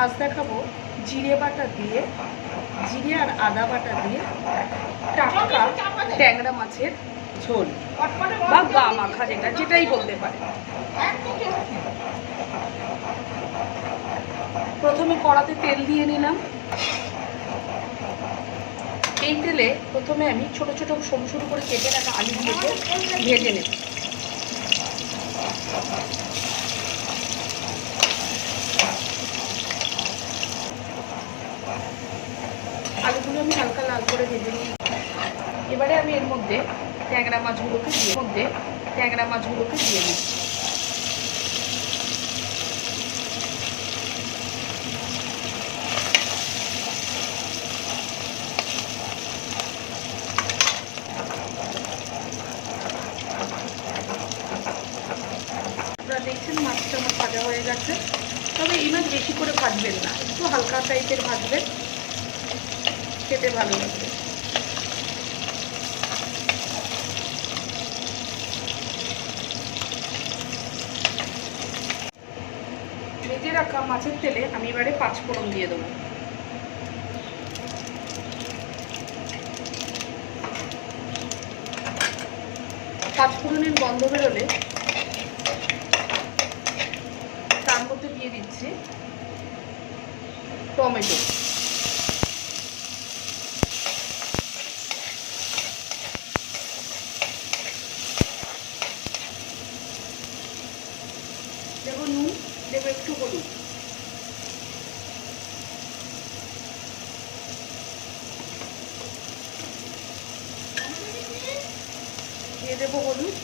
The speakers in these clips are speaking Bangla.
আজ দেখাবো জিরে বাটা দিয়ে, জিরে আর আদা বাটা দিয়ে টাটকা ট্যাংরা মাছের ঝোল বা গা মাখা যেটা, যেটাই বলতে পারে। প্রথমে কড়াতে তেল দিয়ে নিলাম। এই তেলে প্রথমে আমি ছোট ছোট সরু সরু করে কেটে রাখা আলুগুলোকে ভেজে নেব আলুগুলো আমি হালকা লাল করে ভেজে নিই এবারে আমি এর মধ্যে ট্যাংরা মাছগুলোকে দিয়ে মধ্যে ট্যাংরা মাছগুলোকে দিয়ে আপনারা দেখছেন মাছটা আমার ভাজা হয়ে গেছে। তবে এই বেশি করে ভাজবেন না, একটু হালকা টাইপের ভাজবেন। খেতে ভালো লাগবে। ভেজে রাখা মাছের তেলে আমি এবারে পাঁচ ফোড়ন দিয়ে দেবো। পাঁচ ফোড়নের গন্ধ বেরোলে তার মধ্যে দিয়ে দিচ্ছি টমেটো দেবো নুন দেবো একটু হলুদ দিয়ে দেবো হলুদ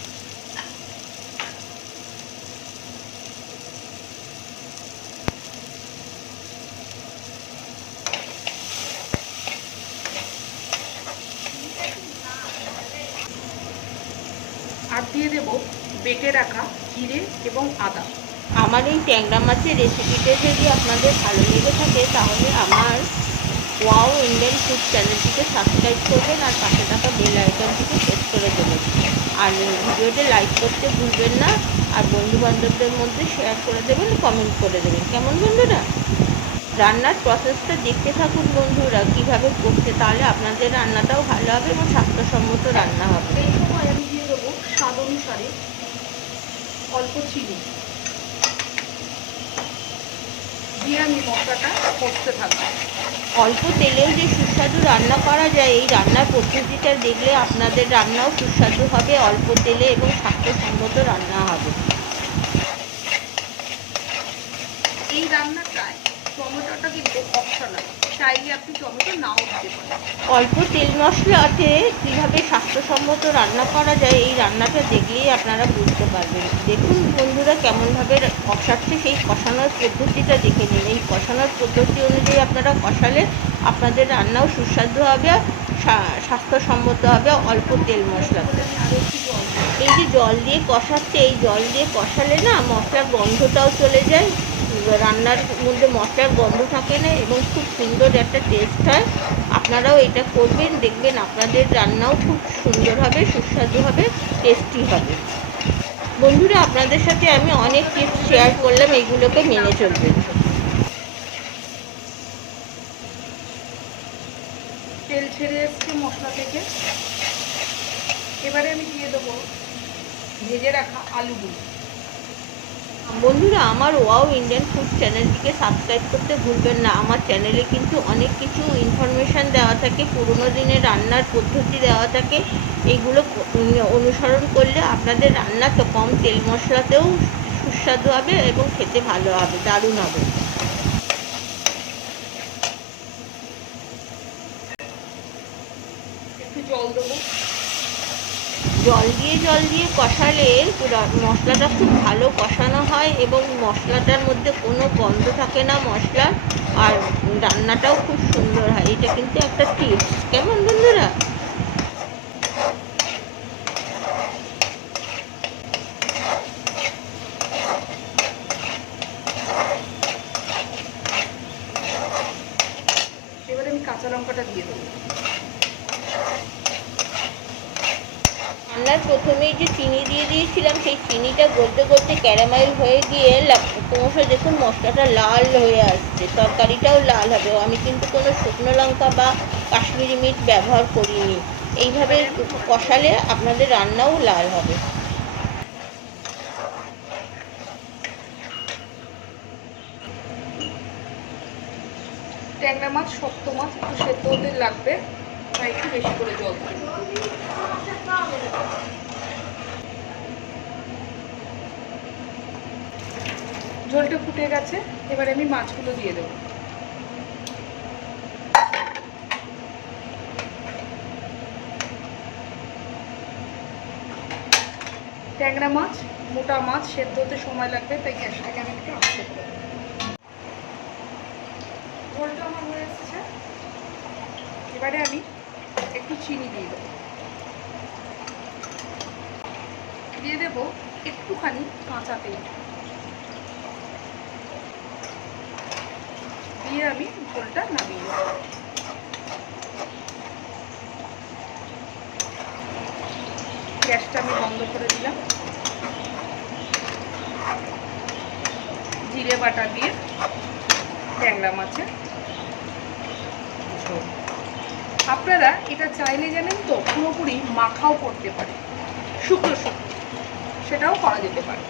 আর দিয়ে দেবো বেটে রাখা জিরে এবং আদা। আমার এই ট্যাংরা মাছের রেসিপিটা যদি আপনাদের ভালো লেগে থাকে, তাহলে আমার ওয়াও ইন্ডিয়ান ফুড চ্যানেলটিকে সাবস্ক্রাইব করবেন আর পাশে থাকা বেল আইকনটিকে প্রেস করে দেবেন। আর ভিডিওতে লাইক করতে ভুলবেন না, আর বন্ধু বান্ধবদের মধ্যে শেয়ার করে দেবেন কমেন্ট করে দেবেন। কেমন বন্ধুরা? রান্নার প্রসেসটা দেখতে থাকুন বন্ধুরা, কীভাবে করছে তাহলে আপনাদের রান্নাটাও ভালো হবে এবং স্বাস্থ্যসম্মত রান্না হবে। এই সময় আমি দিয়ে দেবো স্বাদ অনুসারে অল্প চিনি। দিয়ে আমি মশলাটা কষতে থাকব। অল্প তেলেও যে সুস্বাদু রান্না করা যায় এই রান্নার পদ্ধতিটা দেখলে আপনাদের রান্নাও সুস্বাদু হবে অল্প তেলে এবং স্বাস্থ্যসম্মত রান্না হবে। এই রান্নাটায় টমেটোটা কিন্তু অপশনাল চাইলে আপনি টমেটো নাও দিতে পারেন। অল্প তেল মশলাতে কীভাবে স্বাস্থ্যসম্মত রান্না করা যায়, এই রান্নাটা দেখলেই আপনারা বুঝতে পারবেন। দেখুন বন্ধুরা কেমনভাবে কষাচ্ছে, সেই কষানোর পদ্ধতিটা দেখে নিন। এই কষানোর পদ্ধতি অনুযায়ী আপনারা কষালে আপনাদের রান্নাও সুস্বাদু হবে স্বা- স্বাস্থ্যসম্মত হবে অল্প তেল একটু এই যে জল দিয়ে কষাচ্ছে, এই জল দিয়ে কষালে না মশলার গন্ধটাও চলে যায়। রান্নার মধ্যে মশলার গন্ধ থাকে না এবং খুব সুন্দর একটা টেস্ট হয়। আপনারাও এটা করবেন, দেখবেন আপনাদের রান্নাও খুব সুন্দর হবে, সুস্বাদু হবে টেস্টি হবে। বন্ধুরা, আপনাদের সাথে আমি অনেক টিপস শেয়ার করলাম এইগুলোকে মেনে চলবেন। তেল ছেড়ে এসছে মশলা থেকে। এবারে আমি দিয়ে দেবো ভেজে রাখা আলুগুলো। বন্ধুরা আমার ওয়াও ইন্ডিয়ান ফুড চ্যানেলটিকে সাবস্ক্রাইব করতে ভুলবেন না। আমার চ্যানেলে কিন্তু অনেক কিছু ইনফরমেশান দেওয়া থাকে পুরোনো দিনের রান্নার পদ্ধতি দেওয়া থাকে। উম, অনুসরণ করলে আপনাদের রান্না তো কম তেল মশলাতেও সুস্বাদু হবে এবং খেতে ভালো হবে দারুণ হবে। একটু জল দেবো। জল দিয়ে জল দিয়ে কষালে মশলাটা খুব ভালো কষানো হয় এবং মশলাটার মধ্যে কোনো গন্ধ থাকে না মশলার আর রান্নাটাও খুব সুন্দর হয়। এটা কিন্তু একটা টিপস কেমন বন্ধুরা? এবারে আমি কাঁচা লঙ্কাটা দিয়ে দেবো রান্নার প্রথমেই যে চিনি দিয়ে দিয়েছিলাম, সেই চিনিটা গলতে গলতে ক্যারামাইল হয়ে গিয়ে ক্রমশ দেখুন মশলাটা লাল হয়ে আসছে, তরকারিটাও লাল হবে। আমি কিন্তু কোনো শুকনো লঙ্কা বা কাশ্মীরি মিট ব্যবহার করিনি। এইভাবে কষালে আপনাদের রান্নাও লাল হবে। ট্যাংরা মাছ, শক্ত মাছ, একটু সেদ্ধ হতে লাগবে। বেশি করে জল ঝোলটা ফুটে গেছে, এবারে আমি মাছগুলো দিয়ে দেবো। ট্যাংরা মাছ, মোটা মাছ, সেদ্ধ হতে সময় লাগবে, তাই গ্যাসটাকে আমি একটু আস্তে ঝোলটা আমার হয়ে এসেছে। এবারে আমি একটু চিনি দিয়ে দেবো। দিয়ে দেবো একটুখানি কাঁচা তেল। দিয়ে আমি ঝোলটা নামিয়ে দেবো গ্যাসটা আমি বন্ধ করে দিলাম। জিরে বাটা দিয়ে ট্যাংরা মাছের ঝোল আপনারা এটা চাইলে জানেন তো, পুরোপুরি মাখাও করতে পারে। শুকনো শুকনো সেটাও করা যেতে পারে।